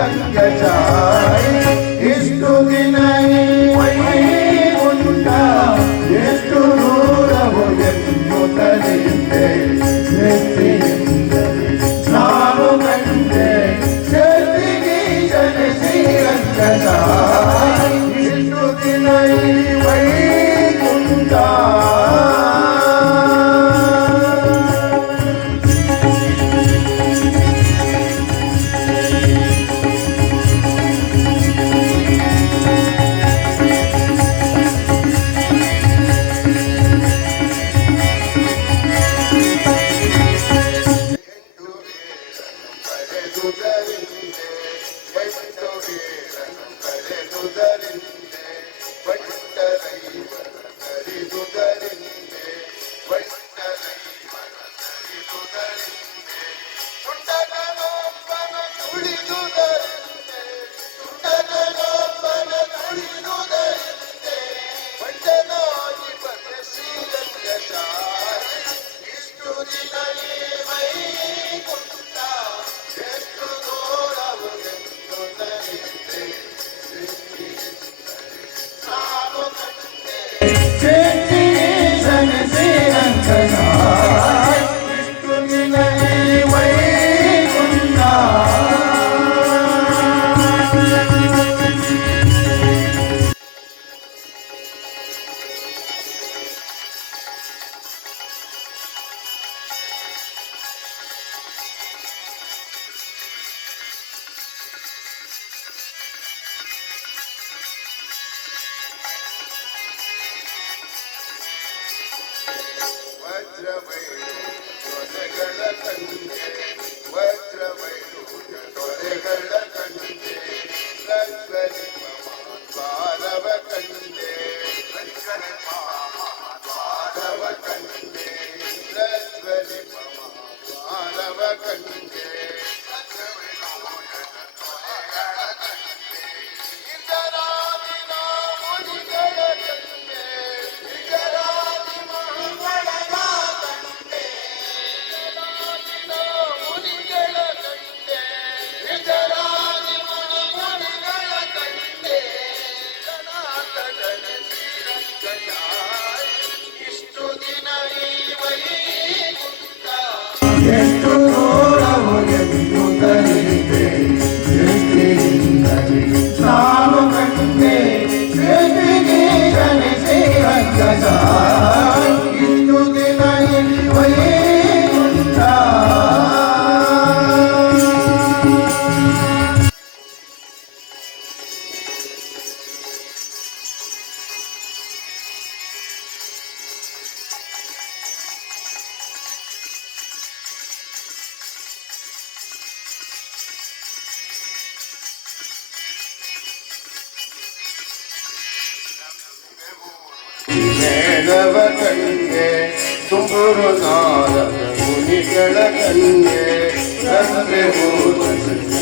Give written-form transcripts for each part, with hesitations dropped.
ರಂಗಚಾರಿ ಇಷ್ಟು ದಿನ ವೈಕುಂಠ ಎಷ್ಟು ದೂರವು ಎನ್ನುತ್ತಲಿದ್ದೆ ನಾನು ಕಂಡೆ ಶಕ್ತಿಗೀಶನ ಶ್ರೀರಂಗಚಾರಿ ಇಷ್ಟು ದಿನ ವೈಕುಂಠ ಎಷ್ಟು ದೂರವು ಎನ್ನುತ್ತಲಿದ್ದೆ ದೃಷ್ಟಿಯಿಂದಲೇ ನಾನು ಕಂಡೆ ಶ್ರೀಗೀಶನ ಶ್ರೀರಂಗಚಾರಿ ಇಷ್ಟು ದಿನ ವೈಕುಂಠ ಮೇಘವ ಕಂಡೆ ತುಂಬುರು ನಾರದ ಮುನಿಗಳ ಕಂಡೆ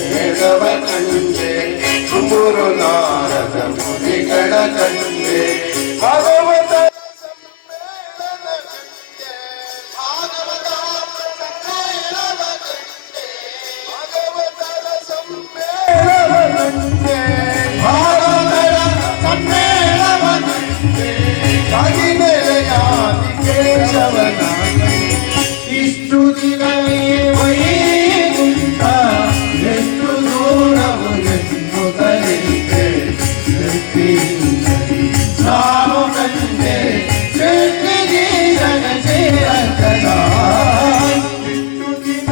ಮೇಘವ ಕಂಡೆ ತುಂಬುರು ನಾರದ ಮುನಿಗಳ ಕಂಡೆ ಭಗವತ ಇಷ್ಟು ದಿನ ವೈಕುಂಠ ಎಷ್ಟು ದೂರವು ಎನ್ನುತ್ತಲಿದ್ದೆ ನಾನು ಕಂಡೆ ಶಕ್ತಿಗೀಶನ ಶ್ರೀರಂಗಚಾರಿ ಇಷ್ಟು ದಿನ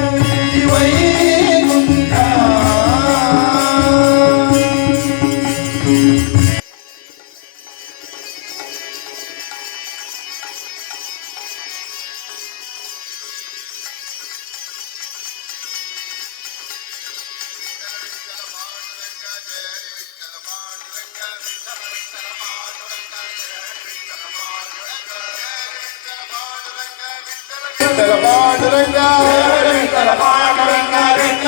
ವೈಕುಂಠ Paanduranga